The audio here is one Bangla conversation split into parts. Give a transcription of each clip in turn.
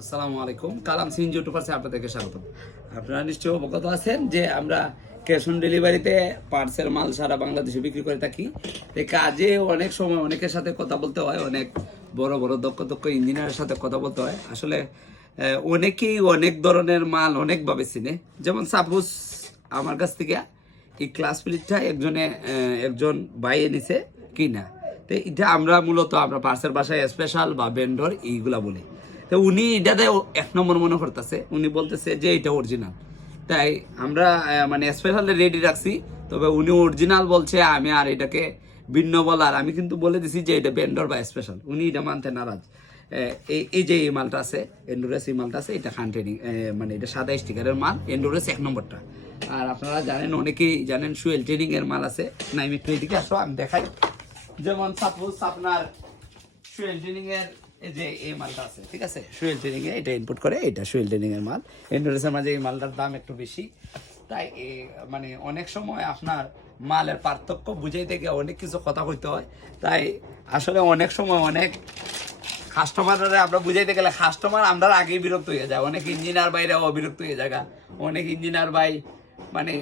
আসসালামু আলাইকুম। কালাম সিন ইউটিউবার্সে আপনাদেরকে স্বাগত। আপনারা নিশ্চয়ই অবগত আছেন যে আমরা ক্যাশ অন ডেলিভারিতে পার্সেল মাল সারা বাংলাদেশে বিক্রি করে থাকি। এই কাজে অনেক সময় অনেকের সাথে কথা বলতে হয়, অনেক বড় বড় দক্ষ দক্ষ ইঞ্জিনিয়ারের সাথে কথা বলতে হয়। আসলে অনেকেই অনেক ধরনের মাল অনেকভাবে চিনে। যেমন সাপোজ আমার কাছ থেকে এই ক্লাস প্লেটটা একজন ভাই এনেছে কিনা, তো এটা আমরা মূলত আমরা পার্সেল বাসায় স্পেশাল বা ভেন্ডর এইগুলা বলি। তো উনি এটাতে এক নম্বর মনে করতেছে, উনি বলতেছে যে এটা অরিজিনাল। তাই আমরা মানে স্পেশাল রেডি রাখছি, তবে উনি অরিজিনাল বলছে, আমি আর এটাকে ভিন্ন বলার আমি কিন্তু বলে দিছি যে এটা ভেন্ডর বা স্পেশাল। উনি এটা মানতে নারাজ। এই যে এই মালটা আছে, এন্ডুরেস এই মালটা আছে, এটা খান ট্রেনিং, মানে এটা সাদা স্টিকারের মাল, এন্ডুরেস এক নম্বরটা। আর আপনারা জানেন, অনেকেই জানেন সুয়েল ট্রেনিং এর মাল আছে। না আমি একটু এদিকে আসো, আমি দেখাই। যেমন সাপোজ আপনার সুয়েল ট্রেনিং এর এই যে এই মালটা আছে, ঠিক আছে, সুয়েল ট্রেনিং এ এটা ইনপুট করে, এটা সুয়েল ট্রেনিং এর মাল। এন্ডোরেসের মাঝে এই মালটার দাম একটু বেশি। তাই মানে অনেক সময় আপনার মালের পার্থক্য বুঝাইতে গিয়ে অনেক কিছু কথা কইতে হয়। তাই আসলে অনেক সময় অনেক কাস্টমাররা আমরা বুঝাইতে গেলে কাস্টমার আমরা আগেই বিরক্ত হয়ে যায়। অনেক ইঞ্জিনিয়ার বাইরে অবিরক্ত হয়ে যায়। অনেক ইঞ্জিনিয়ার ভাই মানে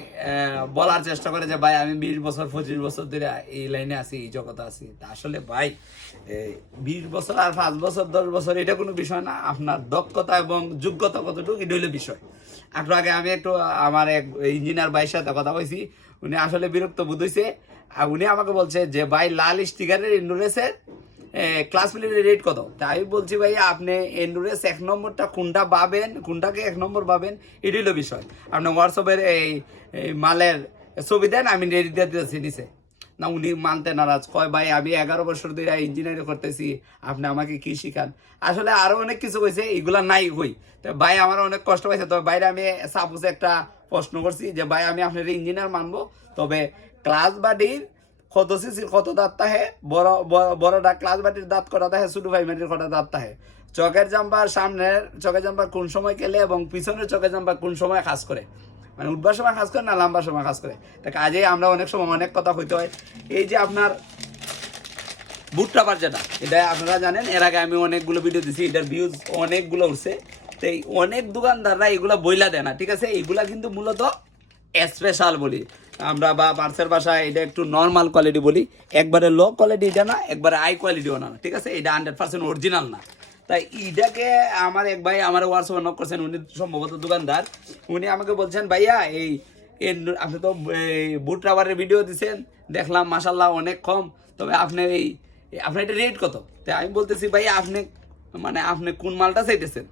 বলার চেষ্টা করে যে ভাই আমি 20 বছর 25 বছর ধরে এই লাইনে আছি, এই জগতে আছি। তা আসলে ভাই 20 বছর আর 5 বছর 10 বছর এটা কোনো বিষয় না, আপনার দক্ষতা এবং যোগ্যতা কতটুকু এটা হইলে বিষয়। একটু আগে আমি একটু আমার এক ইঞ্জিনিয়ার ভাইয়ের সাথে কথা বলছি, উনি আসলে বিরক্ত বোধ হয়েছে। আর উনি আমাকে বলছে যে ভাই লাল স্টিকারের ইন্ডোরেসের ক্লাস প্লেটের রেট কত। তাই বলছি ভাই আপনি এন্ডুরেস এক নম্বরটা কোনটা পাবেন, কোনটাকে এক নম্বর পাবেন, এটাই হলো বিষয়। আপনি হোয়াটসঅ্যাপের এই মালের ছবি দেন, আমি রেডি দিয়ে দিতেছি নিচে। না উনি মানতে নারাজ, কয় ভাই আমি 11 বছর ধরে ইঞ্জিনিয়ারিং করতেছি, আপনি আমাকে কি শিখান। আসলে আরো অনেক কিছু কইছে, এগুলা নাই হই। তো ভাই আমার অনেক কষ্ট পাইছে। তবে বাইরে আমি সাপোজ একটা প্রশ্ন করছি যে ভাই আমি আপনার ইঞ্জিনিয়ার মানবো, তবে ক্লাস বাডির কত সিসির কত দাঁত তাহে, বড়টা ক্লাস বাটির দাঁত কটা তাহে, ছোট ভাইমাটির কটা দাঁত তাহে, চকের জাম্পার সামনের চকের জাম্পার কোন সময় খেলে এবং পিছনের চকের জাম্পার কোন সময় কাজ করে, মানে উঠবার সময় কাজ করে না লাম্বার সময় কাজ করে। তা কাজে আমরা অনেক সময় অনেক কথা হইতে হয়। এই যে আপনার বুট রাবার যেটা, এটা আপনারা জানেন, এর আগে আমি অনেকগুলো ভিডিও দিছি, এটার ভিউজ অনেকগুলো উঠছে। তো এই অনেক দোকানদাররা এগুলা বইলা দেয় না, ঠিক আছে। এইগুলা কিন্তু মূলত স্পেশাল বলি আমরা, বা পার্সের ভাষায় এটা একটু নর্মাল কোয়ালিটি বলি। একবারে লো কোয়ালিটি এটা না, একবারে হাই কোয়ালিটিও না, ঠিক আছে। এটা 100% অরিজিনাল না। তাই এটাকে আমার এক ভাই আমার হোয়াটসঅ্যাপে নক করছেন, উনি সম্ভবত দোকানদার। উনি আমাকে বলছেন ভাইয়া এই আপনি তো বুট রাবারের ভিডিও দিচ্ছেন, দেখলাম মাসাল্লাহ অনেক কম, তবে আপনি আপনার এটা রেট কত। তাই আমি বলতেছি ভাই আপনি মানে আপনি কোন মালটা চাইতেছেন।